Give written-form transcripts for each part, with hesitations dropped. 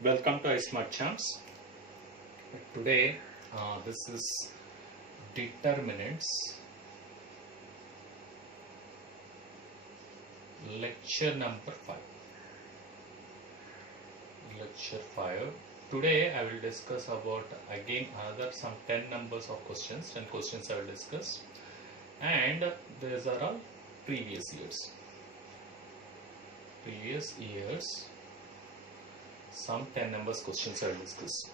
Welcome to iSmart Champs. Today, this is Determinants, lecture number 5. Lecture 5. Today, I will discuss about again another some 10 numbers of questions. 10 questions I will discuss, and these are all previous years. Some 10 numbers questions I will discuss,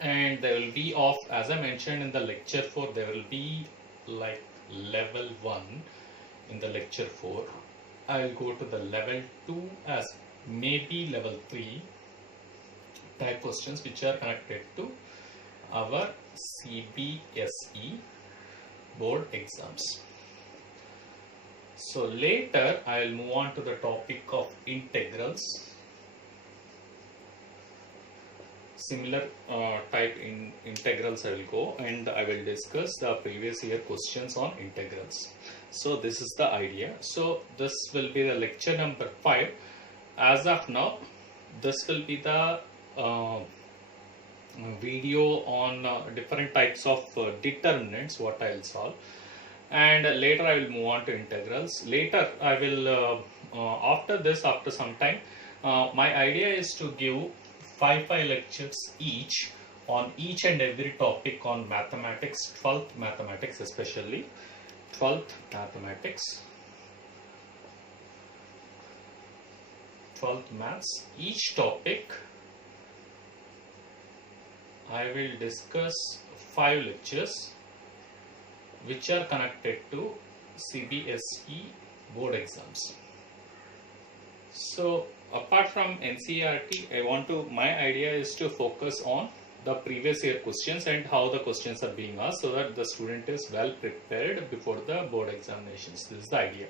and they will be of, as I mentioned in the lecture 4, they will be like level 1 in the lecture 4. I will go to the level 2 as maybe level 3 type questions which are connected to our CBSE board exams. So later I will move on to the topic of integrals. Similar type in integrals I will go, and I will discuss the previous year questions on integrals. So this is the idea. So this will be the lecture number 5. As of now, this will be the video on different types of determinants what I will solve, and later I will move on to integrals. Later I will after some time, my idea is to give 5 lectures each on each and every topic on mathematics, 12th mathematics, especially 12th mathematics, 12th maths. Each topic I will discuss 5 lectures which are connected to CBSE board exams. So apart from NCERT, my idea is to focus on the previous year questions and how the questions are being asked, so that the student is well prepared before the board examinations. This is the idea.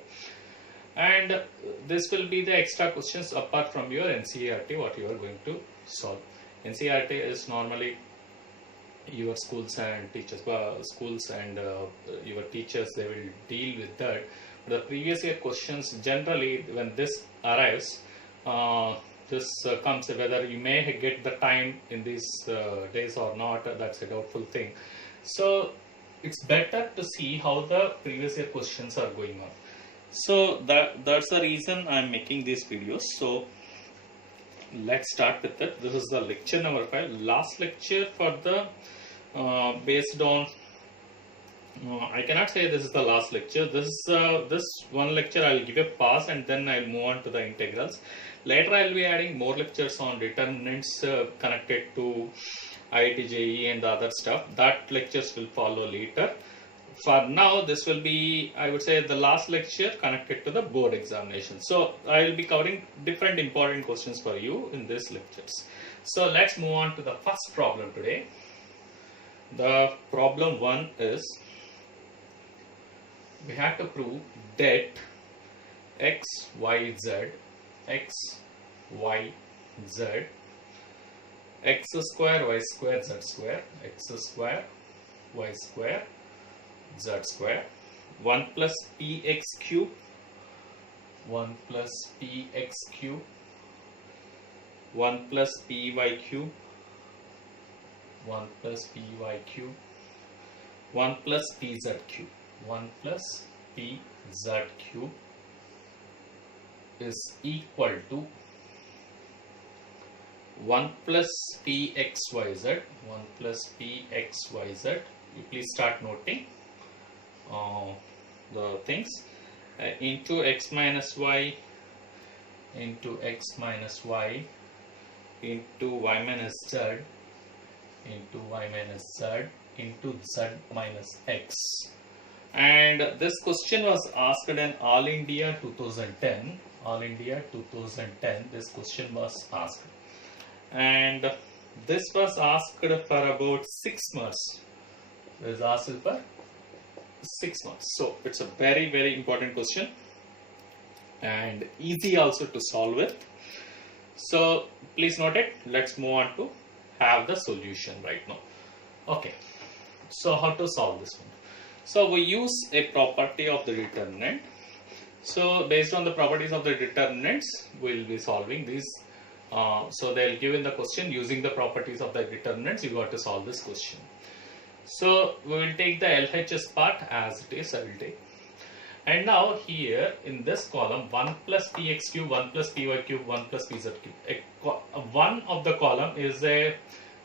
And this will be the extra questions apart from your NCERT, what you are going to solve. NCERT is normally your schools and teachers, your teachers, they will deal with that. The previous year questions, generally when this arrives, this comes, whether you may get the time in these days or not, that's a doubtful thing. So it's better to see how the previous year questions are going on. So that's the reason I'm making these videos. So let's start with it. This is the lecture number 5, last lecture for the based on I cannot say this is the last lecture. This one lecture I will give a pause, and then I will move on to the integrals. Later I will be adding more lectures on determinants connected to IIT-JEE and the other stuff. That lectures will follow later. For now, this will be, I would say, the last lecture connected to the board examination. So I will be covering different important questions for you in these lectures. So let's move on to the first problem today. The problem 1 is, we have to prove that x, y, z, x square, y square, z square, x square, y square, z square, 1 plus px cube, 1 plus px cube, 1 plus py cube, 1 plus py cube, 1 plus pz cube, 1 plus pz cube is equal to 1 plus pxyz, 1 plus pxyz. You please start noting the things, into x minus y, into x minus y, into y minus z, into y minus z, into z minus x. And this question was asked in All India 2010. All India 2010, this question was asked, and this was asked for about 6 months. It was asked for 6 months. So it's a very, very important question and easy also to solve it. So please note it. Let's move on to have the solution right now. Okay, so how to solve this one? So we use a property of the determinant. So based on the properties of the determinants, we will be solving these So they'll give in the question using the properties of the determinants. You got to solve this question. So we will take the LHS part as it is. I will take. And now here in this column 1 plus px cube, 1 plus py cube, 1 plus pz cube. One of the column is a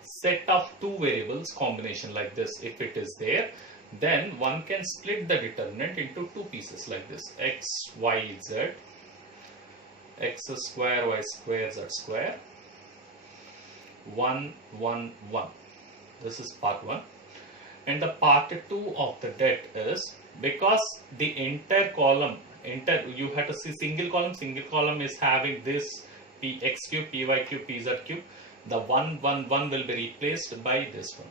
set of two variables combination like this. If it is there, then one can split the determinant into two pieces like this: x, y, z, x square, y square, z square, 1, 1, 1. This is part 1. And the part 2 of the det is, because the entire column, you have to see single column is having this px cube, py cube, pz cube. The 1, 1, 1 will be replaced by this one.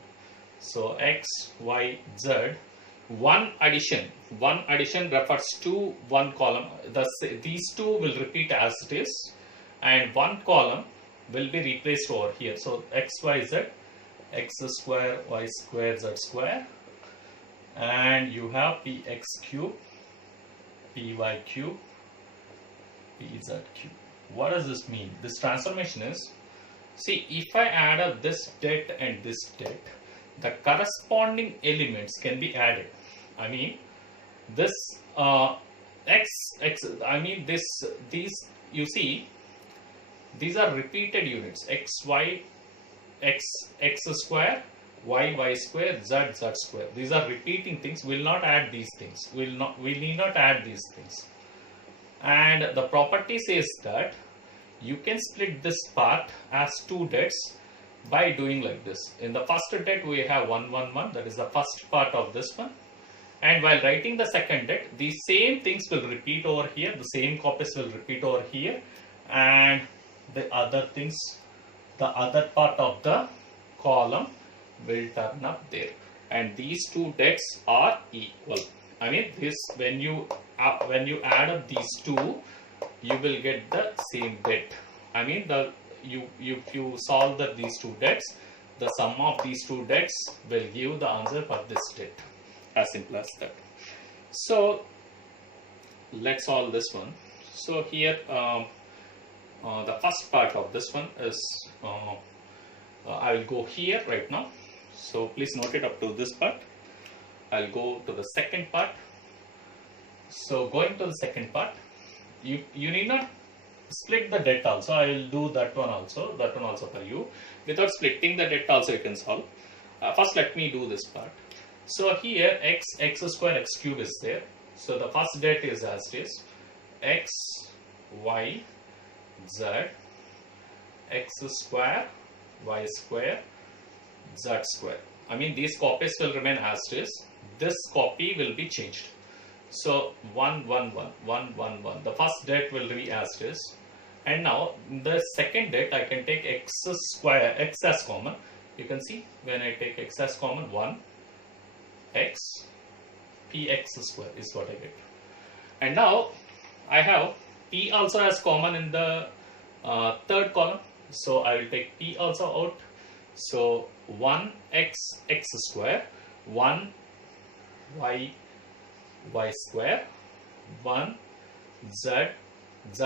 So x, y, z. One addition refers to one column. These two will repeat as it is, and one column will be replaced over here. So x, y, z, x square, y square, z square, and you have px cube, py cube, pz cube. What does this mean? This transformation is, see, if I add up this det and this det, the corresponding elements can be added. I mean, this these, you see, these are repeated units: x, y, x square, y square, z square. These are repeating things. We'll not add these things. We need not add these things. And the property says that you can split this part as two dets by doing like this. In the first det we have 1, 1, 1. That is the first part of this one. And while writing the second det, the same things will repeat over here. The same copies will repeat over here, and the other things, the other part of the column will turn up there. And these two dets are equal. I mean, this when you add up these two, you will get the same det. I mean, if you solve these two dets, the sum of these two dets will give the answer for this det. As simple as that. So let's solve this one. So here the first part of this one is I will go here right now. So please note it up to this part. I'll go to the second part. So going to the second part, you need not split the det also. I will do that one also for you. Without splitting the det also you can solve. First let me do this part. So here x square, x cube is there. So the first det is as it is: x, y, z, x square, y square, z square. I mean, these copies will remain as it is. This copy will be changed. So 1, 1, 1, 1, 1, 1. The first det will be as it is. And now the second det, I can take x square, x as common. You can see when I take x as common, 1, x, px square is what I get. And now I have p also as common in the third column. So I will take p also out. So 1 x square, 1 y square, 1 z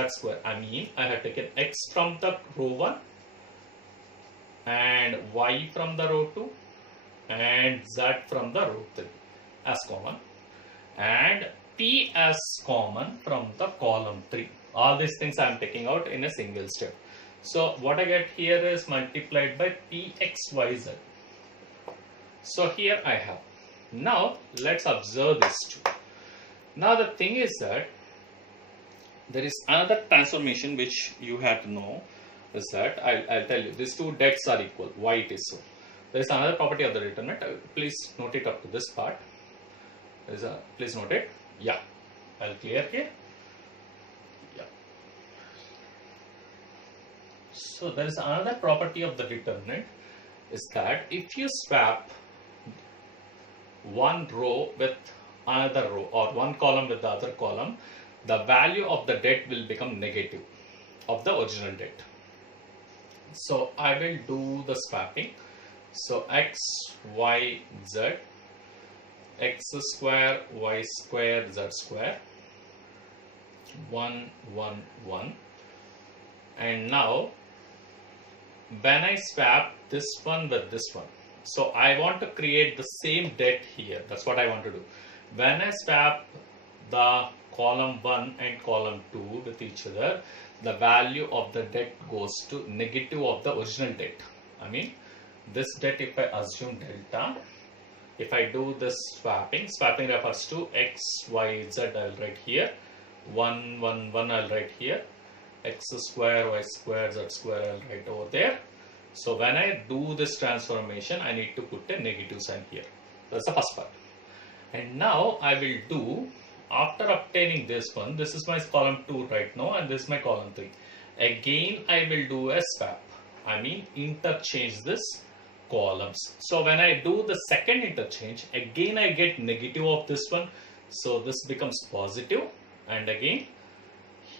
square. I mean, I have taken x from the row 1 and y from the row 2 and z from the row 3 as common, and p as common from the column 3. All these things I am taking out in a single step. So what I get here is multiplied by pxyz. So here I have. Now let's observe this two. Now the thing is that there is another transformation which you have to know, is that I'll tell you, these two dets are equal. Why it is so? There is another property of the determinant. Please note it up to this part. Please note it. Yeah, I'll clear here. Yeah. So there is another property of the determinant, is that if you swap one row with another row or one column with the other column, the value of the det will become negative of the original det. So I will do the swapping. So x, y, z, x square, y square, z square, 1, 1, 1. And now when I swap this one with this one, so I want to create the same debt here. That's what I want to do. When I swap the column 1 and column 2 with each other, the value of the debt goes to negative of the original debt. I mean, this debt, if I assume delta, if I do this swapping refers to x, y, z, I'll write here, 1, 1, 1, I'll write here, x square, y square, z square, I'll write over there. So when I do this transformation, I need to put a negative sign here. That's the first part. And now I will do, after obtaining this one, this is my column 2 right now, and this is my column 3. Again, I will do a swap. I mean, interchange this columns. So when I do the second interchange, again I get negative of this one. So this becomes positive. And again,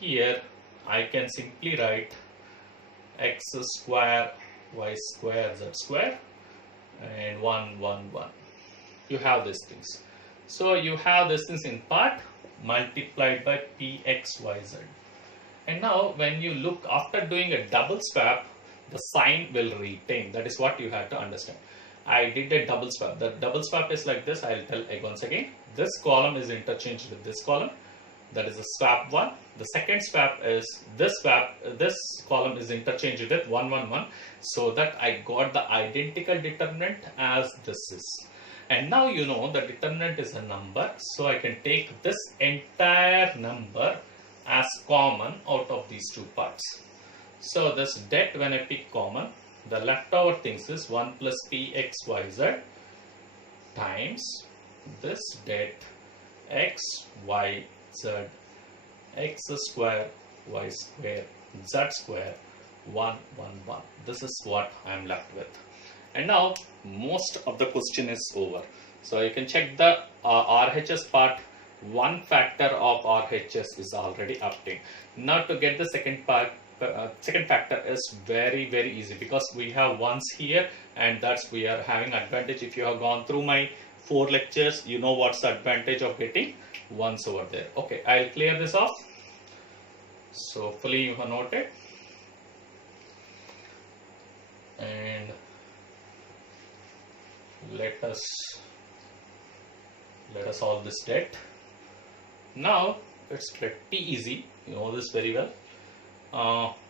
here I can simply write x square, y square, z square, and 1, 1, 1. You have these things. So you have these things in part multiplied by pxyz. And now when you look after doing a double swap, the sign will retain. That is what you have to understand. I did a double swap. The double swap is like this. I'll tell once again. This column is interchanged with this column. That is a swap 1. The second swap is this swap. This column is interchanged with 1, 1, 1. So that I got the identical determinant as this is. And now you know the determinant is a number. So I can take this entire number as common out of these two parts. So this debt, when I pick common, the leftover things is 1 plus pxyz times this debt x, y, z, x square, y square, z square, 1, 1, 1. This is what I am left with. And now most of the question is over. So you can check the RHS part. One factor of RHS is already obtained. Now to get the second part, second factor is very easy, because we have ones here, and that's we are having advantage. If you have gone through my 4 lectures, you know what's the advantage of getting ones over there. Okay, I'll clear this off. So hopefully you have noted. And let us solve this debt. Now it's pretty easy, you know this very well.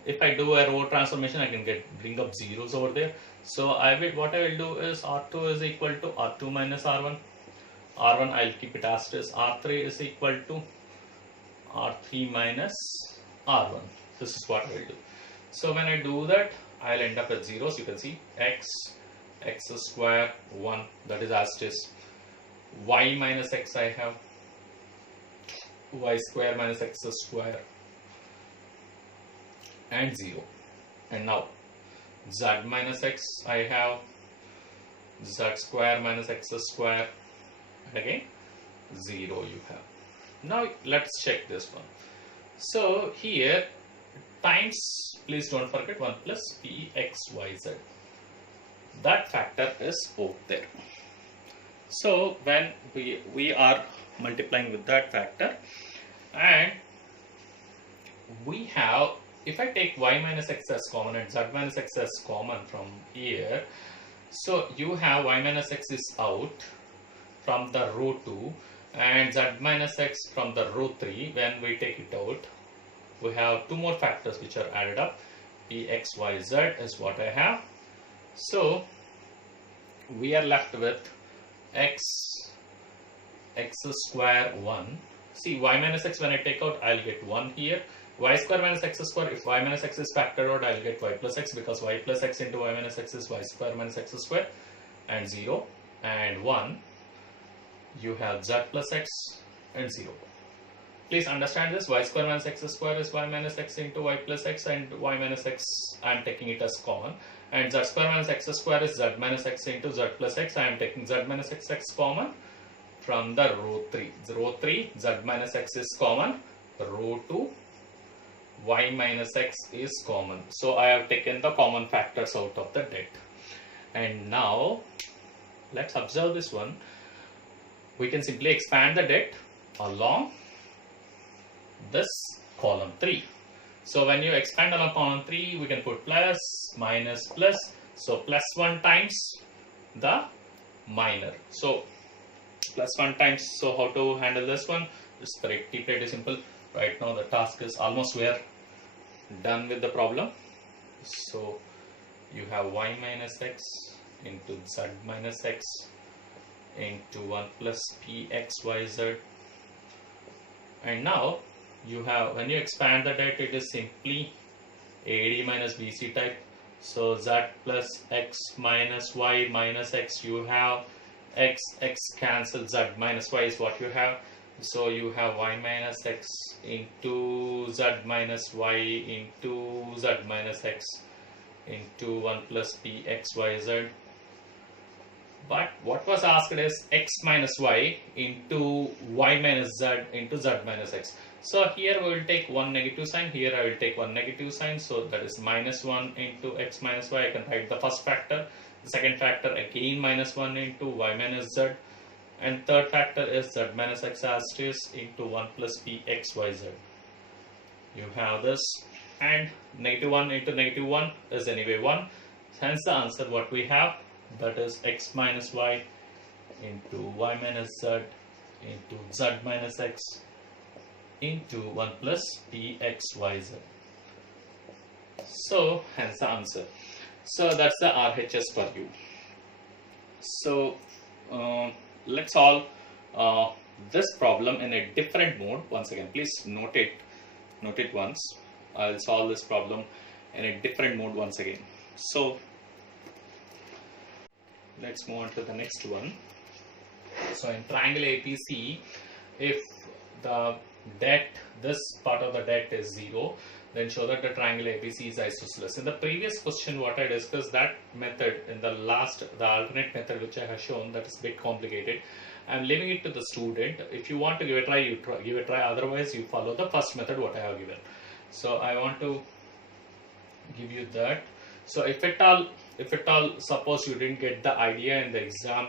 If I do a row transformation, I can bring up zeros over there. So what I will do is R2 is equal to R2 minus R1. R1 I'll keep it as it is. R3 is equal to R3 minus R1. This is what I will do. So when I do that, I'll end up at zeros. You can see x square 1, that is as it is. Y minus x I have y square minus x square and 0. And now z minus x I have z square minus x square, and again 0 you have. Now let's check this one. So here times, please don't forget 1 plus pxyz. That factor is out there. So when we are multiplying with that factor, and we have, if I take y minus x as common and z minus x as common from here, so you have y minus x is out from the row 2 and z minus x from the row 3. When we take it out, we have 2 more factors which are added up. pxyz is what I have. So we are left with x square 1. See, y minus x, when I take out, I'll get 1 here. Y square minus x square, if y minus x is factored out, I'll get y plus x, because y plus x into y minus x is y square minus x square, and 0 and 1. You have z plus x and 0. Please understand this. Y square minus x square is y minus x into y plus x, and y minus x I am taking it as common. And z square minus x square is z minus x into z plus x. I am taking z minus x common from the row 3. Row 3, z minus x is common. Row 2, y minus x is common. So I have taken the common factors out of the debt. And now let's observe this one. We can simply expand the debt along this column 3. So when you expand on upon 3, we can put plus, minus, plus. So plus 1 times the minor. So plus 1 times. So how to handle this one? It's pretty simple. Right now the task is almost we're done with the problem. So you have y minus x into z minus x into 1 plus pxyz, and now you have, when you expand that, it is simply AD minus BC type. So z plus x minus y minus x, you have x cancel, z minus y is what you have. So you have y minus x into z minus y into z minus x into 1 plus pxyz. But what was asked is x minus y into y minus z into z minus x. So here we will take one negative sign, here I will take one negative sign. So that is minus 1 into x minus y. I can write the first factor. The second factor again minus 1 into y minus z. And third factor is z minus x as it is into 1 plus pxyz. You have this, and negative 1 into negative 1 is anyway 1. Hence the answer what we have, that is x minus y into y minus z into z minus x into 1 plus pxyz. So hence the answer. So that's the RHS for you. So let's solve this problem in a different mode. Once again, please note it once. I'll solve this problem in a different mode once again. So let's move on to the next one. So in triangle APC, if the debt, this part of the debt is 0, then show that the triangle ABC is isosceles. In the previous question what I discussed, that method in the last, the alternate method which I have shown, that is a bit complicated. I am leaving it to the student. If you want to give a try, you give a try. Otherwise you follow the first method what I have given. So I want to give you that. So if at all suppose you didn't get the idea in the exam,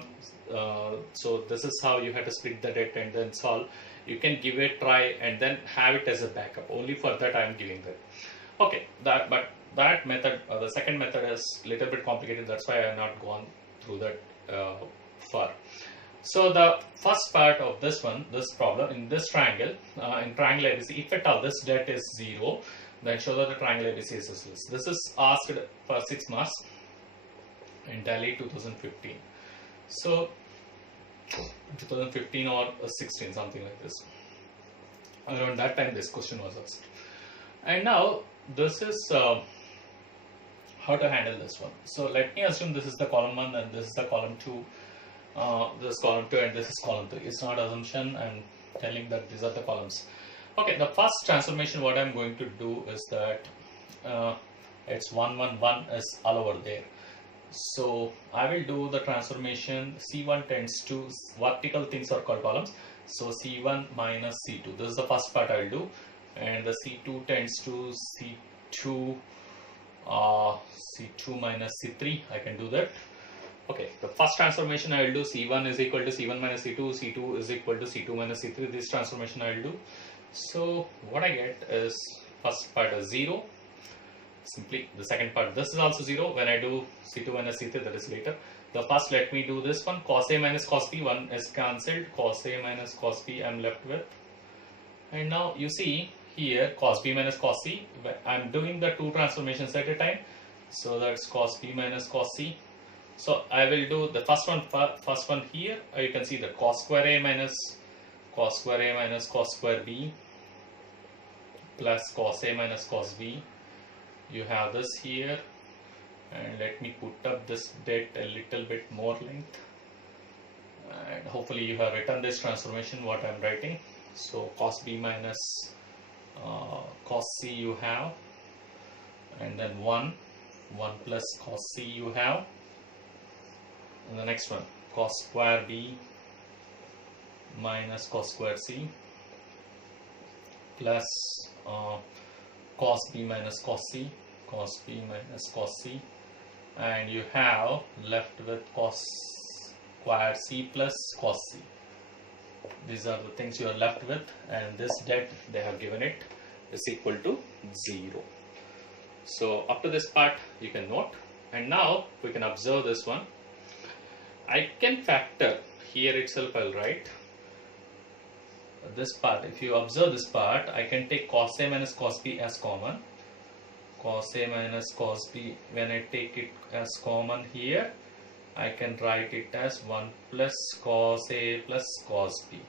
so this is how you have to split the debt and then solve. You can give it a try and then have it as a backup. Only for that I am giving that. Okay, but that method, the second method is little bit complicated. That's why I have not gone through that far. So the first part of this one, this problem in this triangle, in triangle ABC, if at all this debt is 0, then show that the triangle ABC is isosceles. This is asked for 6 marks in Delhi 2015. So 2015 or 16, something like this. Around that time this question was asked. And now this is how to handle this one. So let me assume this is the column 1 and this is the column 2. This is column 2 and this is column 3. It's not assumption, I'm telling that these are the columns. Okay, the first transformation what I'm going to do is that it's 1 1 1 is all over there. So I will do the transformation. C1 tends to, vertical things are called columns. So C1 minus C2. This is the first part I will do. And the C2 tends to C2 minus C3. I can do that. Okay, the first transformation I will do, C1 is equal to C1 minus C2, C2 is equal to C2 minus C3. This transformation I will do. So what I get is, first part is 0. Simply the second part, this is also 0. When I do C2 minus C3, that is later. The first, let me do this one. Cos A minus cos B, 1 is cancelled. Cos A minus cos B I am left with. And now you see here cos B minus cos C. I am doing the two transformations at a time. So that's cos B minus cos C. So I will do the first one here. You can see that cos square A minus cos square B plus cos A minus cos B. You have this here, and let me put up this debt a little bit more length, and hopefully you have written this transformation what I am writing. So cos B minus cos C you have, and then 1 plus cos C you have, and the next one cos square B minus cos square C plus cos B minus cos C, cos B minus cos C, and you have left with cos square C plus cos C. These are the things you are left with, and this debt they have given it. is equal to 0. So up to this part you can note, and now we can observe this one. I can factor here itself. I'll write this part. If you observe this part, I can take cos A minus cos B as common. Cos A minus cos B, when I take it as common here, I can write it as 1 plus cos A plus cos B.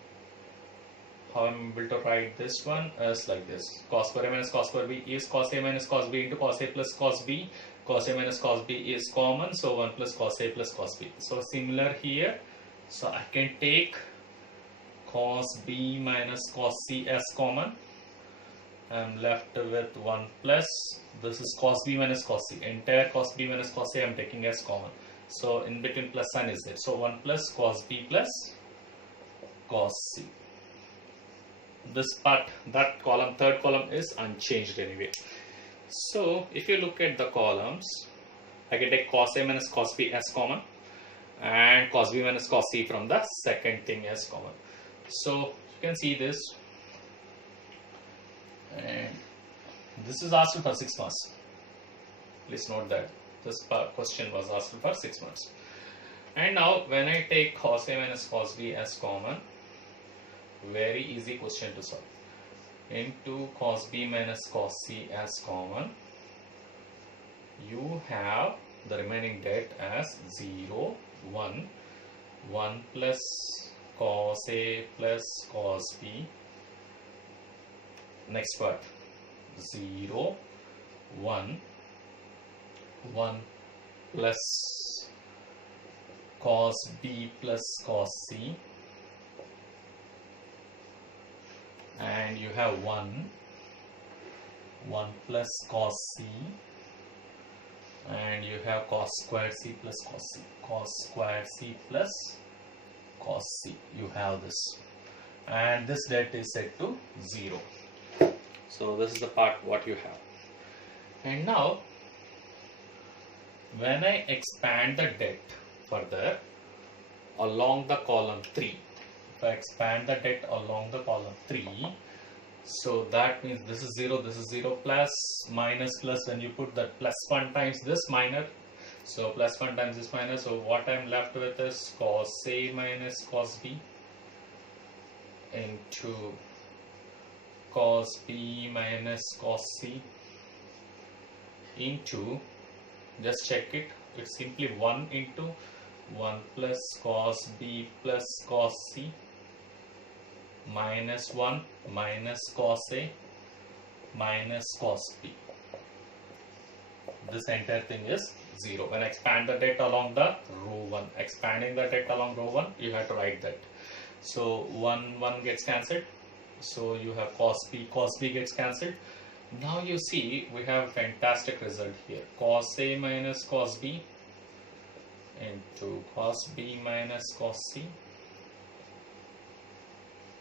How I'm able to write this one is like this. Cos square A minus cos square B is cos A minus cos B into cos A plus cos B. Cos A minus cos B is common, so 1 plus cos A plus cos B. So similar here. So I can take cos B minus cos C as common. I'm left with 1 plus, this is cos B minus cos C. Entire cos B minus cos A I'm taking as common. So in between plus sign is there. So 1 plus cos B plus cos C. This part, that column, third column is unchanged anyway. So if you look at the columns, I can take cos A minus cos B as common and cos B minus cos C from the second thing as common. So you can see this, and this is asked for 6 marks. Please note that this question was asked for 6 marks. And now when I take cos A minus cos B as common, very easy question to solve. Into cos B minus cos C as common, you have the remaining debt as 0, 1, 1 plus cos A plus cos B. Next part, 0, 1, 1 plus cos B plus cos C, and you have 1 plus cos C, and you have cos squared C plus cos C, cos squared C plus cos C. You have this, and this debt is set to 0. So this is the part what you have. And now when I expand the debt further along the column 3, if I expand the debt along the column 3, so that means this is 0, this is 0, plus minus plus, when you put that plus 1 times this minor, so plus 1 times this minus, so what I'm left with is cos A minus cos B into cos B minus cos C into, just check it, it's simply 1 into 1 plus cos B plus cos C minus 1 minus cos A minus cos B. This entire thing is 0. When I expand the debt along the row 1, expanding the debt along row 1, you have to write that. So 1 gets cancelled. So you have cos B gets cancelled. Now you see we have a fantastic result here. Cos A minus cos B into cos B minus cos C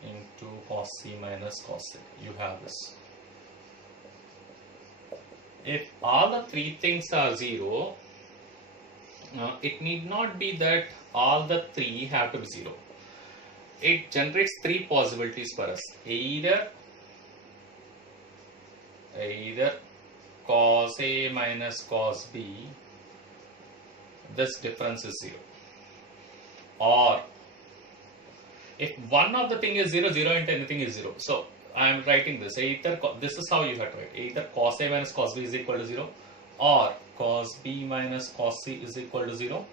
into cos C minus cos A. You have this. If all the three things are 0, it need not be that all the three have to be 0. It generates 3 possibilities for us. Either cos A minus cos B, this difference is 0. Or if one of the thing is 0, 0 into anything is 0. So I am writing this. Either this is how you have to write. Either cos A minus cos B is equal to 0, or cos B minus cos C is equal to 0,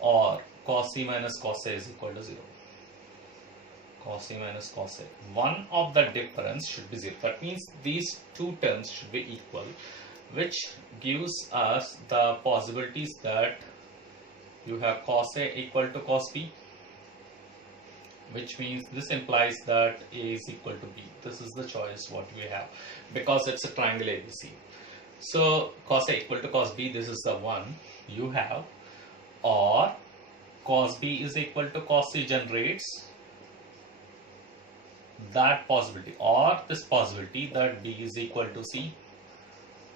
or cos C minus cos A is equal to 0. Cos C minus cos A. One of the difference should be 0. That means these two terms should be equal, which gives us the possibilities that you have cos A equal to cos B, which means this implies that A is equal to B. This is the choice what we have, because it's a triangle ABC. So cos A equal to cos B, this is the one you have, or cos B is equal to cos C generates that possibility, or this possibility that B is equal to C.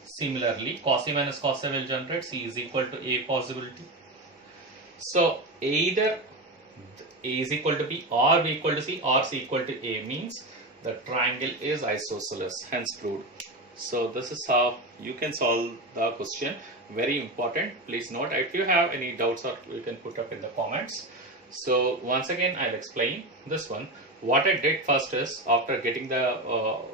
Similarly, cos A minus cos A will generate C is equal to A possibility. So either A is equal to B, or B equal to C, or C equal to A, means the triangle is isosceles, hence proved. So this is how you can solve the question. Very important, please note. If you have any doubts, or you can put up in the comments. So once again I'll explain this one. What I did first is, after getting the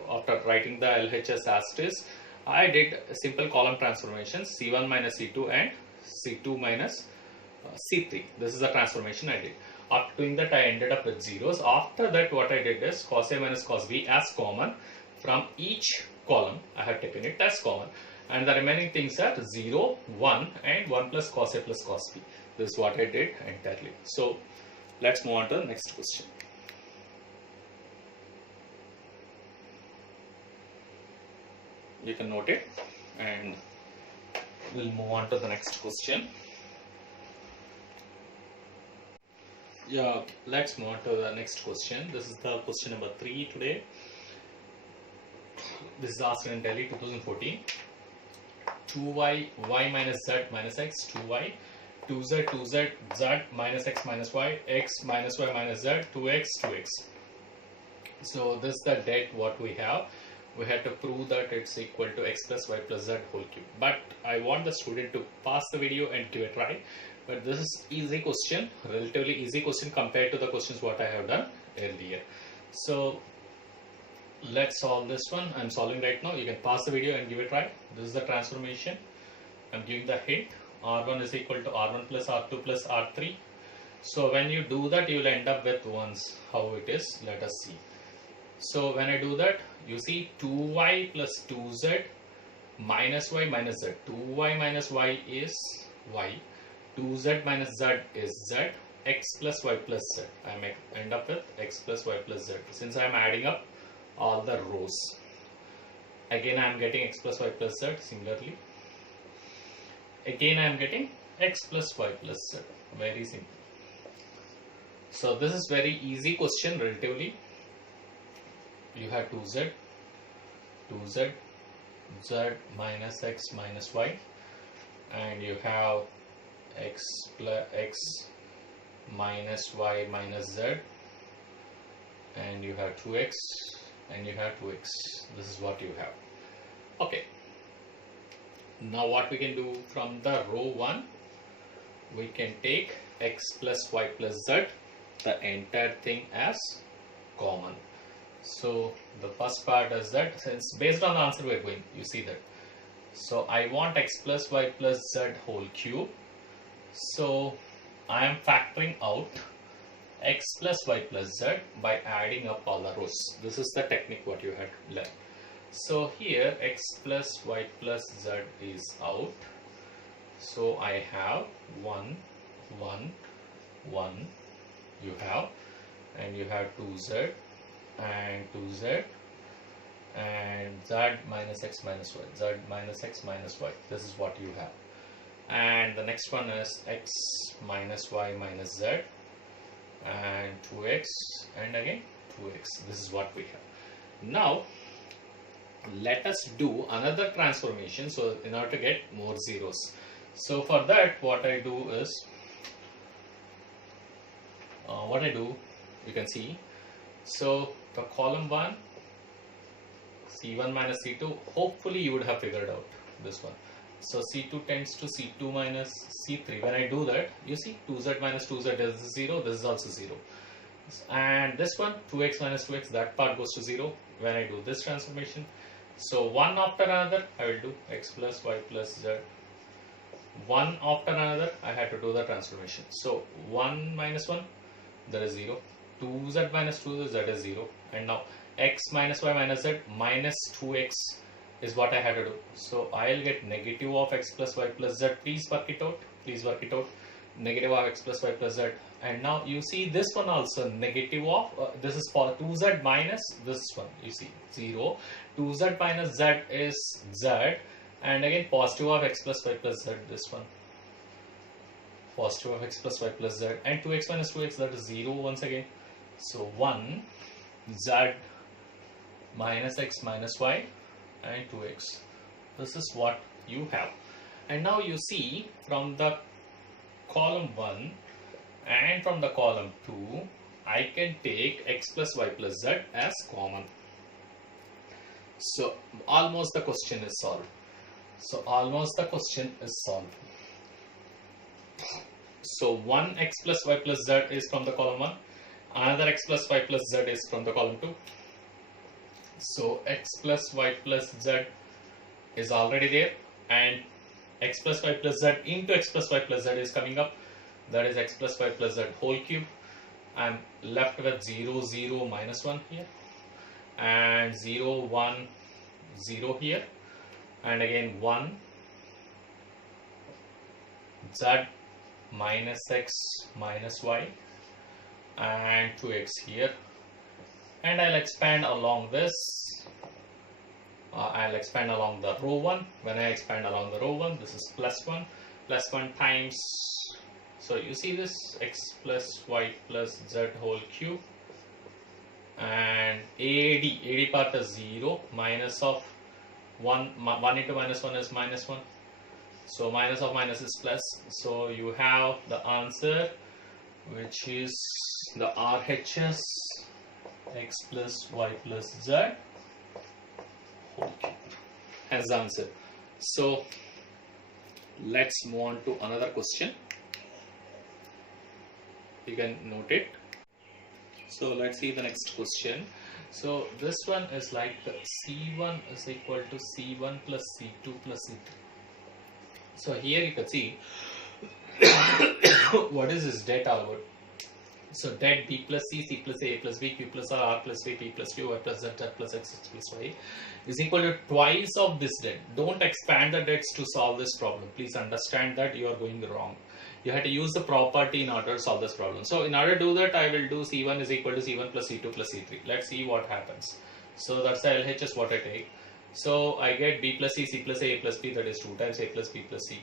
after writing the LHS as it is, I did simple column transformations, C1 minus C2 and C2 minus C3. This is the transformation I did. After doing that, I ended up with zeros. After that, what I did is cos A minus cos B as common. From each column, I have taken it as common. And the remaining things are 0, 1 and 1 plus cos A plus cos B. This is what I did entirely. So, let's move on to the next question. You can note it and we'll move on to the next question. Yeah, let's move on to the next question. This is the question number 3 today. This is asked in Delhi 2014. 2y, y minus z minus x, 2y, 2z, 2z, z minus x minus y, x minus y minus z, 2x, 2x. So this is the debt what we have. We have to prove that it's equal to x plus y plus z whole cube. But I want the student to pause the video and give a try. But this is easy question, relatively easy question compared to the questions what I have done earlier. So let's solve this one. I'm solving right now. You can pause the video and give a try. This is the transformation. I'm giving the hint. R1 is equal to R1 plus R2 plus R3. So when you do that, you will end up with ones. How it is? Let us see. So when I do that, you see 2y plus 2z minus y minus z. 2y minus y is y. 2z minus z is z. X plus y plus z. I may end up with x plus y plus z. Since I am adding up all the rows. Again I am getting x plus y plus z. Similarly. Again I am getting x plus y plus z. Very simple. So this is very easy question relatively. You have 2z, z minus x minus y, and you have x plus x minus y minus z, and you have 2x, and you have 2x. This is what you have. Okay. Now what we can do from the row 1, we can take x plus y plus z, the entire thing as common. So the first part is that, since based on the answer we are going, you see that. So I want x plus y plus z whole cube. So I am factoring out x plus y plus z by adding up all the rows. This is the technique what you had learned. So here x plus y plus z is out. So I have 1, 1, 1 you have, and you have 2z and 2z and z minus x minus y, z minus x minus y. This is what you have. And the next one is x minus y minus z and 2x and again 2x. This is what we have. Now let us do another transformation, so in order to get more zeros. So for that, what I do is, you can see, so the column 1, C1 minus C2, hopefully you would have figured out this one. So C2 tends to C2 minus C3. When I do that, you see 2z minus 2z is 0, this is also 0. And this one, 2x minus 2x, that part goes to 0 when I do this transformation. So one after another, I will do x plus y plus z. One after another, I had to do the transformation. So 1 minus 1, that is 0. 2z minus 2z, that is 0. And now x minus y minus z minus 2x is what I had to do. So I'll get negative of x plus y plus z. Please work it out. Please work it out. Negative of x plus y plus z. And now you see this one also negative of, this is for 2z minus this one. You see 0. 2z minus z is z. And again positive of x plus y plus z, this one. Positive of x plus y plus z. And 2x minus 2x, that is 0 once again. So 1 z minus x minus y and 2x. This is what you have. And now you see from the column 1 and from the column 2, I can take x plus y plus z as common. So almost the question is solved. So almost the question is solved. So 1x plus y plus z is from the column 1. Another x plus y plus z is from the column 2. So x plus y plus z is already there, and x plus y plus z into x plus y plus z is coming up. That is x plus y plus z whole cube. I'm left with 0, 0, minus 1 here, and 0, 1, 0 here, and again 1 z minus x minus y, and 2x here, and I'll expand along this. I'll expand along the row 1. When I expand along the row 1, this is plus 1 times, so you see this x plus y plus z whole cube, and AD part is 0, minus of 1 into minus 1 is minus 1, so minus of minus is plus, so you have the answer, which is the RHS x plus y plus z whole cube as the answer. So let's move on to another question. You can note it. So let's see the next question. So this one is like C1 is equal to C1 plus C2 plus C3. So here you can see what is this det all about. So det B plus C plus A plus B Q plus R plus V P plus Q Y plus Z plus X plus Y is equal to twice of this det. Don't expand the dets to solve this problem. Please understand that you are going wrong. You have to use the property in order to solve this problem. So in order to do that, I will do C1 is equal to C1 plus C2 plus C3. Let's see what happens. So that's the LHS what I take. So I get B plus C plus A plus B, that is 2 times A plus B plus C.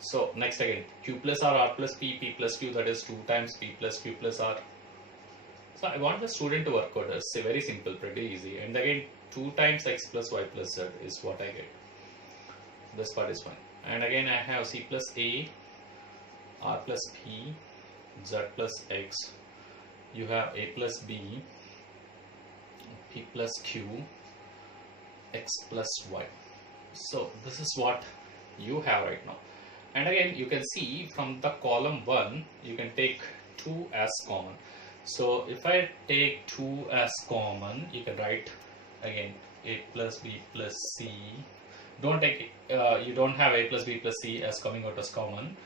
So next again, Q plus R plus P plus Q, that is 2 times P plus Q plus R. So I want the student to work out. It's very simple, pretty easy. And again, 2 times X plus Y plus Z is what I get. This part is fine. And again I have C plus A, R plus P, Z plus X. You have A plus B, P plus Q, X plus Y. So this is what you have right now. And again you can see from the column 1 you can take 2 as common. So if I take 2 as common, you can write again A plus B plus C. Don't take you don't have A plus B plus C as coming out as common.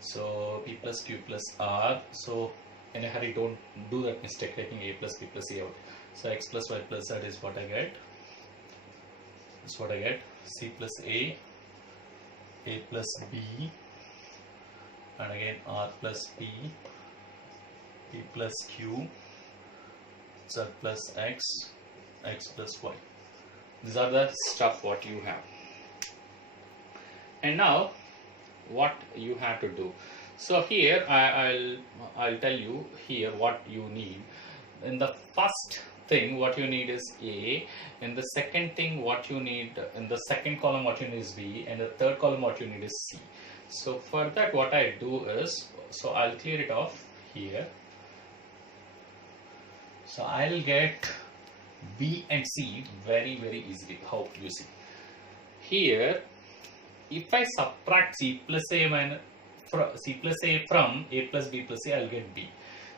So P plus Q plus R. So in a hurry, don't do that mistake taking A plus B plus C out. So X plus Y plus Z is what I get. That's what I get. C plus A plus B, and again R plus P, P plus Q, Z plus X, X plus Y. These are the stuff what you have. And now what you have to do. So here I'll tell you here what you need. In the first thing what you need is A, and the second thing what you need, in the second column what you need is B, and the third column what you need is C. So for that what I do is, so I'll clear it off here. So I'll get B and C very easily. How you see here, if I subtract C plus A from A plus B plus C, I'll get B.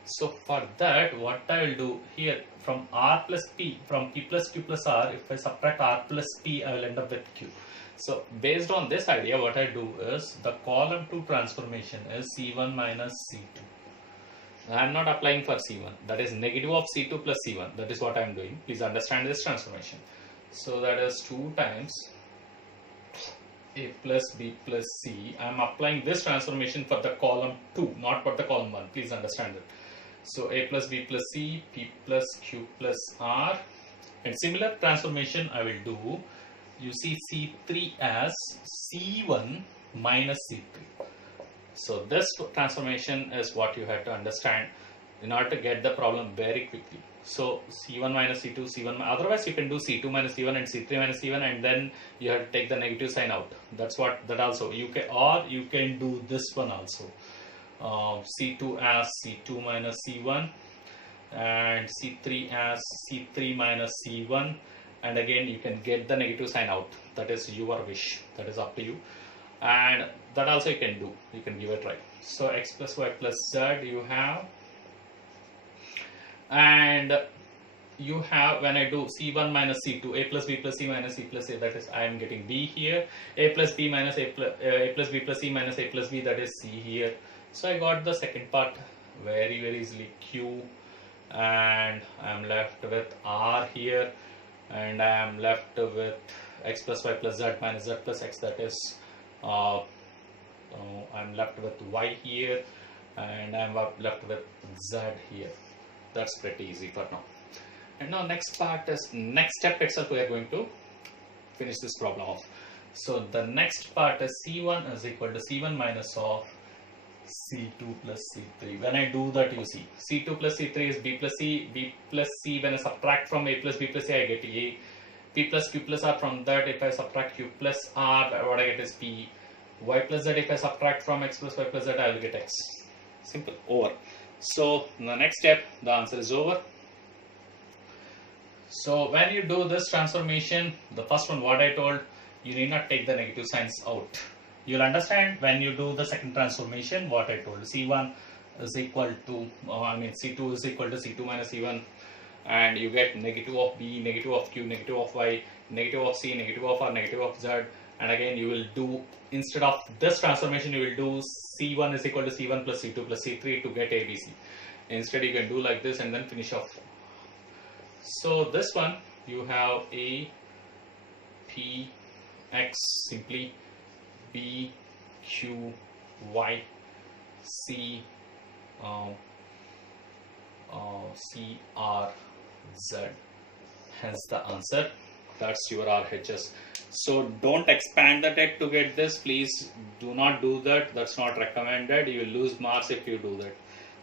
So for that what I will do here, from R plus P, from P plus Q plus R, if I subtract R plus P, I will end up with Q. So based on this idea what I do is, the column 2 transformation is C1 minus C2. I am not applying for C1, that is negative of C2 plus C1, that is what I am doing. Please understand this transformation. So that is 2 times A plus B plus C. I am applying this transformation for the column 2, not for the column 1. Please understand it. So A plus B plus C, P plus Q plus R. And similar transformation I will do. You see C3 as C1 minus C3. So this transformation is what you have to understand in order to get the problem very quickly. So C1 minus C2, C1, otherwise you can do C2 minus C1 and C3 minus C1, and then you have to take the negative sign out. That's what, that also you can, or you can do this one also. C2 as C2 minus C1, and C3 as C3 minus C1, and again you can get the negative sign out. That is your wish, that is up to you, and that also you can do, you can give it a try. So x plus y plus z you have, and you have, when I do c1 minus c2, a plus b plus c minus c plus a, that is I am getting b here, a plus b minus a plus b plus c minus a plus b, that is c here. So I got the second part very easily, q, and I am left with r here, and I am left with x plus y plus z minus z plus x, that is I am left with y here, and I am left with z here. That's pretty easy for now. And now next part is, next step itself we are going to finish this problem off. So the next part is c1 is equal to c1 minus of c2 plus c3. When I do that, you see c2 plus c3 is b plus c. When I subtract from a plus b plus c, I get a. P plus q plus r, from that if I subtract q plus r, what I get is p. Y plus z, if I subtract from x plus y plus z, I will get x. Simple, over. So the next step, the answer is over. So when you do this transformation, the first one what I told, you need not take the negative signs out. You'll understand when you do the second transformation what I told. C1 is equal to, C2 is equal to C2 minus C1, and you get negative of B, negative of Q, negative of Y, negative of C, negative of R, negative of Z, and again you will do, instead of this transformation, you will do C1 is equal to C1 plus C2 plus C3 to get ABC. Instead you can do like this and then finish off. So this one you have A, P, X, simply B, Q, Y, C, C, R, Z, hence the answer. That's your RHS. So don't expand the text to get this. Please do not do that. That's not recommended. You will lose marks if you do that.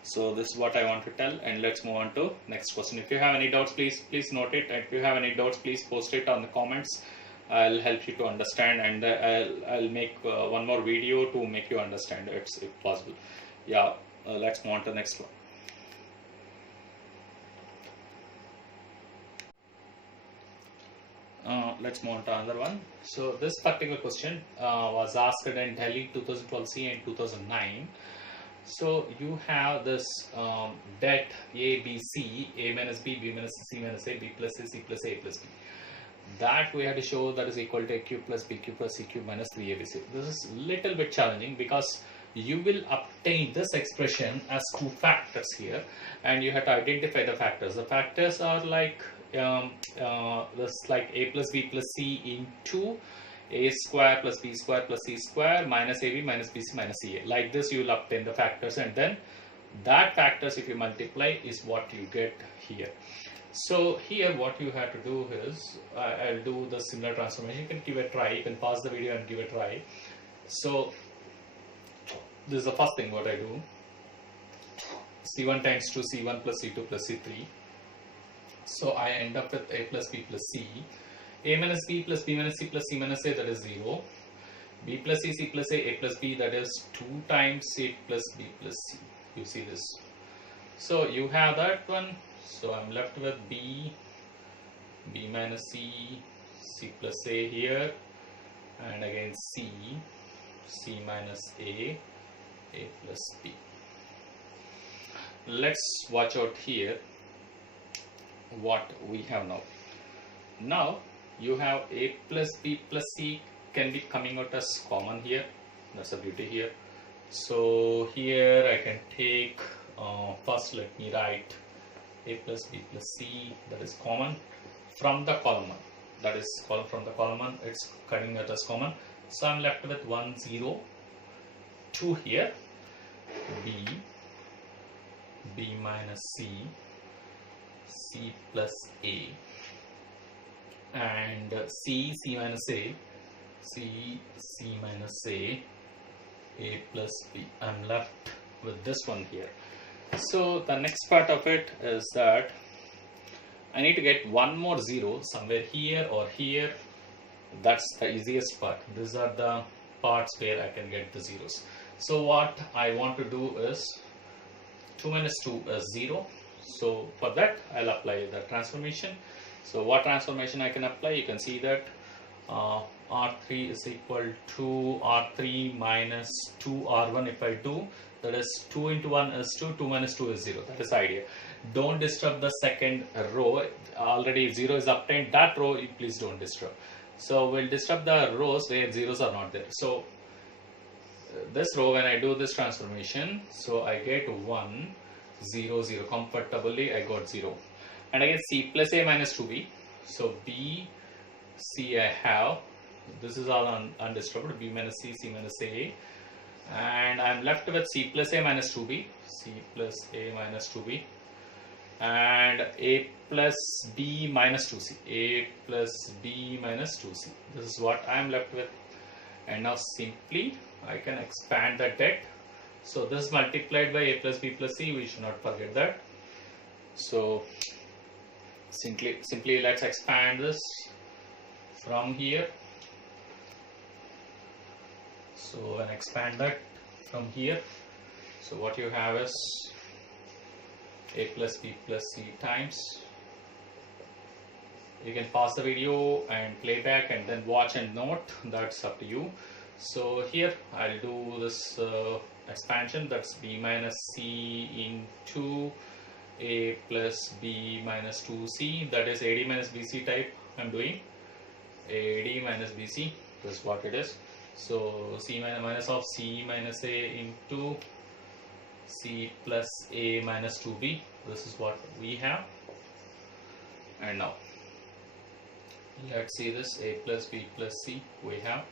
So this is what I want to tell, and let's move on to next question. If you have any doubts, please note it. And if you have any doubts, please post it on the comments. I'll help you to understand, and I'll make one more video to make you understand it if possible. Yeah, let's move on to the next one. Let's move on to another one. So this particular question was asked in Delhi 2012C and 2009. So you have this debt A, B, C, A minus B, B minus C, C minus A, B plus C, C plus A plus B. That we had to show that is equal to AQ plus BQ plus CQ minus 3ABC. This is little bit challenging because you will obtain this expression as two factors here, and you have to identify the factors. The factors are like this, like A plus B plus C into A square plus B square plus C square minus AB minus BC minus CA. Like this you will obtain the factors, and then that factors if you multiply is what you get here. So here what you have to do is, I'll do the similar transformation. You can give it a try, you can pause the video and give it a try. So this is the first thing what I do. C1 tends to C1 plus C2 plus C3. So I end up with A plus B plus C. A minus B plus B minus C plus C minus A, that is 0. B plus C, C plus A plus B, that is 2 times A plus B plus C. You see this. So you have that one. So I'm left with B, B minus C, C plus A here, and again C, C minus A plus B. Let's watch out here what we have now. Now you have A plus B plus C can be coming out as common here. That's the beauty here. So here I can take, first let me write A plus B plus C, that is common from the column 1. That is from the column 1, it's coming out as common. So I'm left with 1, 0, 2 here, B, B minus C, C plus A, and C, C minus A, C, C minus A plus B. I'm left with this one here. So the next part of it is that I need to get one more 0 somewhere here or here. That's the easiest part. These are the parts where I can get the zeros. So what I want to do is 2 minus 2 is 0. So for that I'll apply the transformation. So what transformation I can apply? You can see that R3 is equal to R3 minus 2R1 if I do. That is 2 into 1 is 2, 2 minus 2 is 0. That is the idea. Don't disturb the second row. Already 0 is obtained. That row, please don't disturb. So we'll disturb the rows where zeros are not there. So this row, when I do this transformation, so I get 1, 0, 0. Comfortably, I got 0. And again, C plus A minus 2B. So B, C I have. This is all undisturbed. B minus C, C minus A. And I'm left with C plus A minus 2B. C plus A minus 2B. And A plus B minus 2C. A plus B minus 2C. This is what I'm left with. And now simply I can expand the debt. So this is multiplied by A plus B plus C. We should not forget that. So simply let's expand this from here. So when I expand that from here, so what you have is A plus B plus C times. You can pause the video and play back and then watch and note. That's up to you. So here I'll do this expansion. That's B minus C into A plus B minus 2C. That is AD minus BC type I'm doing. AD minus BC. This is what it is. So C minus of C minus A into C plus A minus 2B. This is what we have. And now let's see this. A plus B plus C we have.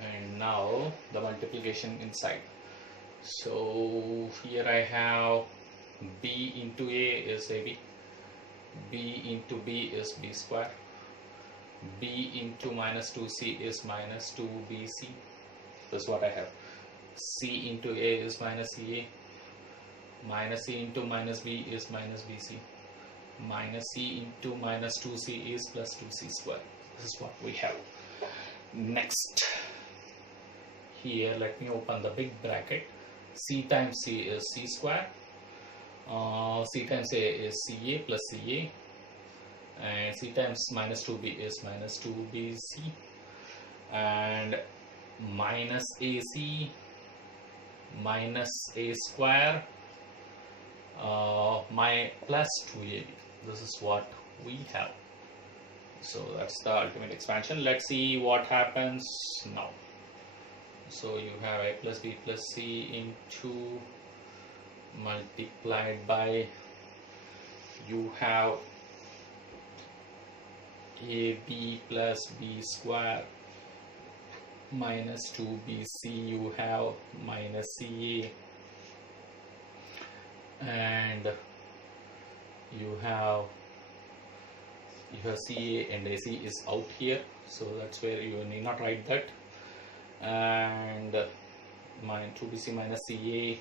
And now the multiplication inside. So here I have B into A is AB. B into B is B square. B into minus 2C is minus 2BC. That's what I have. C into A is minus CA. Minus C into minus B is minus BC. Minus C into minus 2C is plus 2C square. This is what we have. Next, here let me open the big bracket. C times C is C square. C times A is CA plus CA. And C times minus 2B is minus 2BC. And minus AC minus A square my plus 2AB. This is what we have. So that's the ultimate expansion. Let's see what happens now. So you have A plus B plus C into multiplied by, you have AB plus B square minus 2BC, you have minus CA, and you have CA and AC is out here, so that's where you need not write that. And minus 2BC minus CA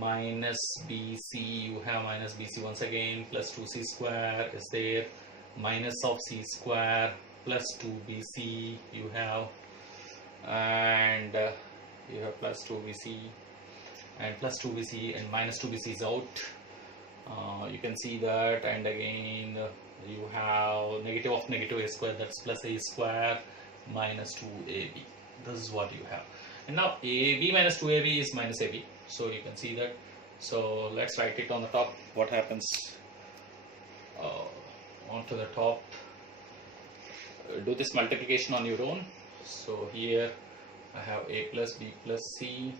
minus BC, you have minus BC once again, plus 2C square is there, minus of C square plus 2BC you have, and you have plus 2BC and plus 2BC, and minus 2BC is out. You can see that. And again you have negative of negative A square, that's plus A square minus 2AB. This is what you have. And now AB minus 2AB is minus AB, so you can see that. So let's write it on the top. What happens onto the top? Do this multiplication on your own. So here I have A plus B plus C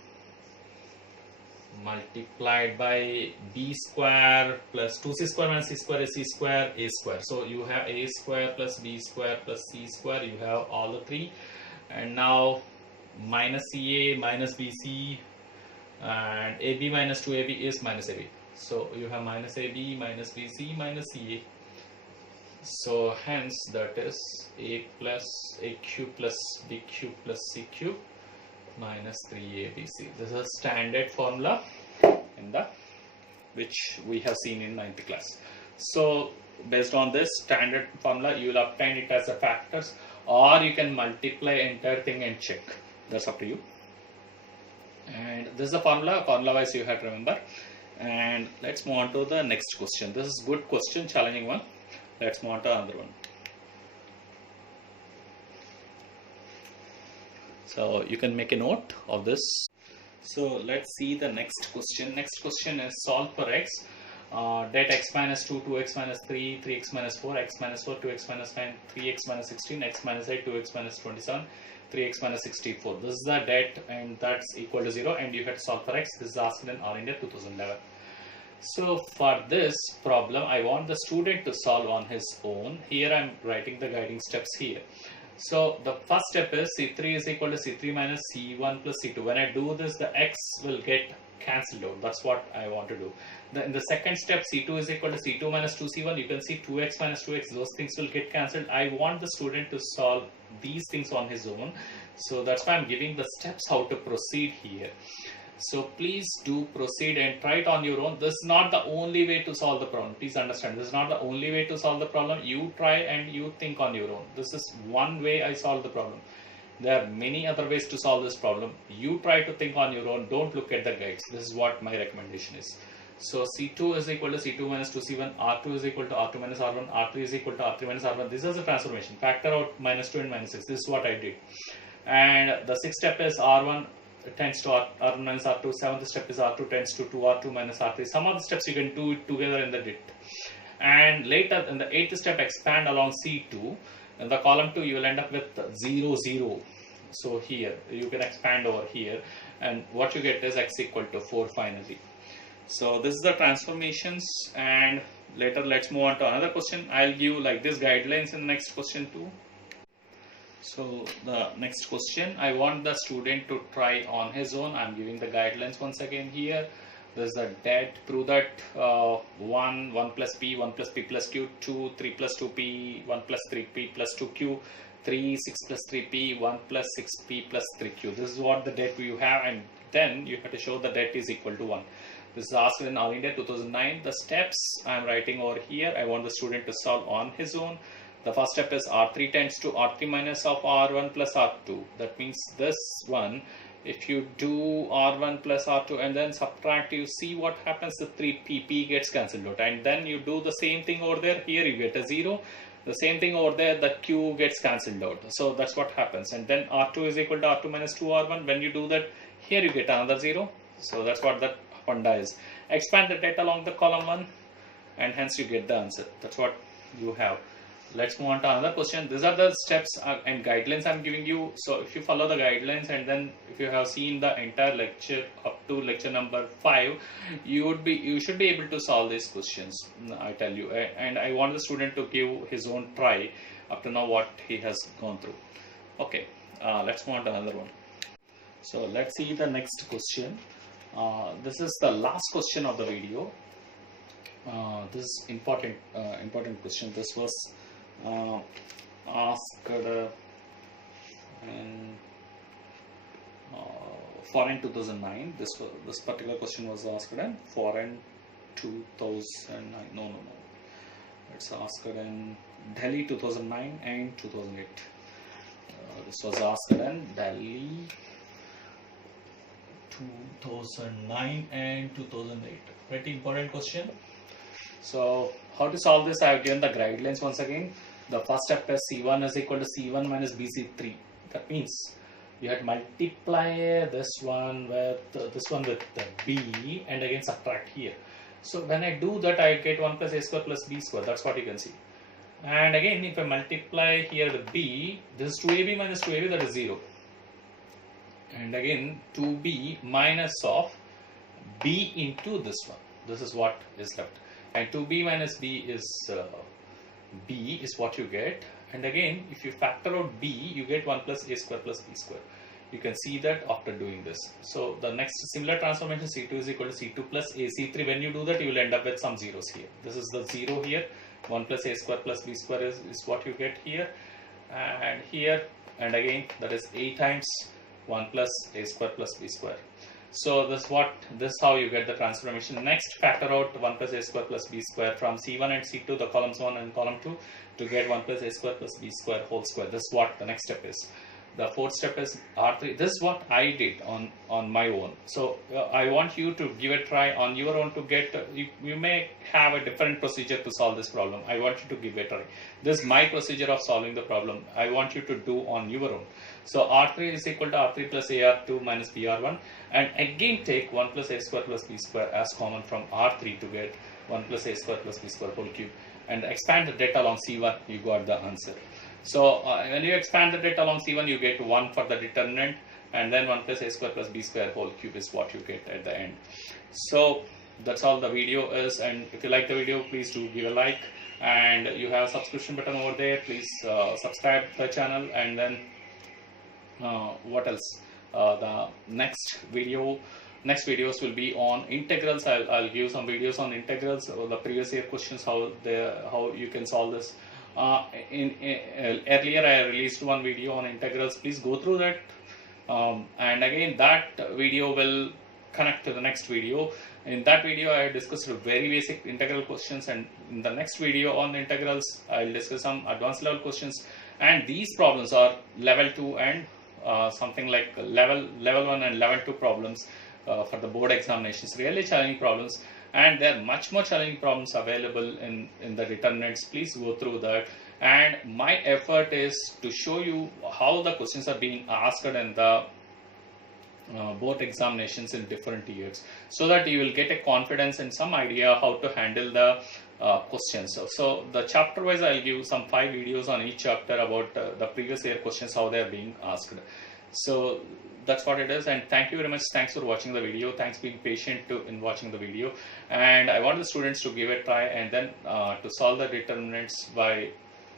multiplied by B square plus 2C square minus C square is C square, A square. So you have A square plus B square plus C square, you have all the three. And now minus CA minus BC, and AB minus 2AB is minus AB. So you have minus AB minus BC minus CA. So hence that is A plus A cube plus B cube plus C cube minus 3ABC. This is a standard formula in the which we have seen in 9th class. So based on this standard formula, you will obtain it as a factors, or you can multiply entire thing and check. That's up to you. And this is a formula wise you have to remember. And let's move on to the next question. This is good question, challenging one. Let's move on to another one. So you can make a note of this. So let's see the next question. Next question is solve for x. Det x minus 2, 2x minus 3, 3x minus 4, x minus 4, 2x minus 9, 3x minus 16, x minus 8, 2x minus 27, 3x minus 64. This is the det and that's equal to 0, and you have to solve for x. This is asked in All India 2011. So for this problem, I want the student to solve on his own. Here I am writing the guiding steps here. So the first step is C3 is equal to C3 minus C1 plus C2. When I do this, the x will get cancelled out. That's what I want to do. In the second step, C2 is equal to C2 minus 2C1. You can see 2x minus 2x. Those things will get cancelled. I want the student to solve these things on his own. So that's why I'm giving the steps how to proceed here. So please do proceed and try it on your own. This is not the only way to solve the problem. Please understand, this is not the only way to solve the problem. You try and you think on your own. This is one way I solve the problem. There are many other ways to solve this problem. You try to think on your own. Don't look at the guides. This is what my recommendation is. So C2 is equal to C2 minus 2C1. R2 is equal to R2 minus R1. R3 is equal to R3 minus R1. This is a transformation. Factor out minus 2 and minus 6. This is what I did. And the sixth step is R1 tends to R1 minus R2. Seventh step is R2 tends to 2R2 minus R3. Some of the steps you can do it together in the dit. And later in the eighth step, expand along C2. In the column 2, you will end up with 0, 0. So here, you can expand over here. And what you get is x equal to 4 finally. So this is the transformations. And later, let's move on to another question. I'll give like this guidelines in the next question too. So the next question, I want the student to try on his own. I'm giving the guidelines once again here. There's the det, prove that 1 plus p, 1 plus p plus q, 2, 3 plus 2p, 1 plus 3p plus 2q, 3, 6 plus 3p, 1 plus 6p plus 3q. This is what the det you have, and then you have to show the det is equal to 1. This is asked in All India 2009. The steps I'm writing over here, I want the student to solve on his own. The first step is R3 tends to R3 minus of R1 plus R2. That means this one, if you do R1 plus R2 and then subtract, you see what happens. The 3p gets cancelled out. And then you do the same thing over there. Here you get a 0. The same thing over there, the q gets cancelled out. So that's what happens. And then R2 is equal to R2 minus 2R1. When you do that, here you get another 0. So that's what that Honda is. Expand the data along the column 1 and hence you get the answer. That's what you have. Let's move on to another question. These are the steps and guidelines I'm giving you. So if you follow the guidelines and then if you have seen the entire lecture up to lecture number 5, you should be able to solve these questions, I tell you. And I want the student to give his own try up to now what he has gone through. Okay, let's move on to another one. So let's see the next question. This is the last question of the video. This is important question. This was asked in foreign 2009. This particular question was asked in foreign 2009. No. It's asked in Delhi 2009 and 2008. This was asked in Delhi 2009 and 2008. Pretty important question. So how to solve this? I have given the guidelines once again. The first step is C1 is equal to C1 minus BC3. That means you have to multiply this one with the B and again subtract here. So when I do that, I get 1 plus A square plus B square. That's what you can see. And again, if I multiply here with B, this is 2AB minus 2AB, that is 0. And again 2B minus of B into this one. This is what is left. And 2b minus b is what you get. And again, if you factor out b, you get 1 plus a square plus b square. You can see that after doing this. So the next similar transformation, C2 is equal to C2 plus a. C3, when you do that, you will end up with some zeros here. This is the 0 here. 1 plus a square plus b square is what you get here. And here, and again, that is a times 1 plus a square plus b square. So this is how you get the transformation. Next, factor out 1 plus a square plus b square from C1 and C2, the columns 1 and column 2, to get 1 plus a square plus b square whole square. This is what the next step is. the fourth step is R3. This is what I did on my own. So I want you to give a try on your own to get, you may have a different procedure to solve this problem. I want you to give a try. This is my procedure of solving the problem. I want you to do on your own. So R3 is equal to R3 plus AR2 minus BR1, and again take 1 plus A square plus B square as common from R3 to get 1 plus A square plus B square whole cube, and expand the data along C1, you got the answer. So when you expand the data along C1, you get 1 for the determinant, and then 1 plus A square plus B square whole cube is what you get at the end. So that's all the video is, and if you like the video, please do give a like, and you have a subscription button over there. Please subscribe to the channel, and then what else? The next videos will be on integrals. I'll give some videos on integrals, the previous year questions, how you can solve this. Earlier I released one video on integrals. Please go through that, and again that video will connect to the next video. In that video I discussed very basic integral questions, and in the next video on integrals I'll discuss some advanced level questions, and these problems are level 2 and something like level 1 and level 2 problems for the board examinations, really challenging problems, and there are much more challenging problems available in the determinants. Please go through that, and my effort is to show you how the questions are being asked in the board examinations in different years, so that you will get a confidence and some idea how to handle the questions. So the chapter wise I'll give some 5 videos on each chapter about the previous year questions, how they are being asked. So that's what it is, and thank you very much. Thanks for watching the video. Thanks being patient in watching the video, and I want the students to give it a try, and then to solve the determinants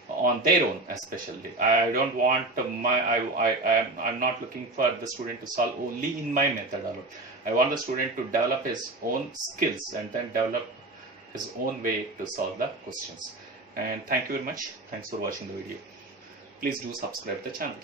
on their own. Especially I don't want I'm not looking for the student to solve only in my method alone. I want the student to develop his own skills and then develop his own way to solve the questions. And thank you very much. Thanks for watching the video. Please do subscribe to the channel.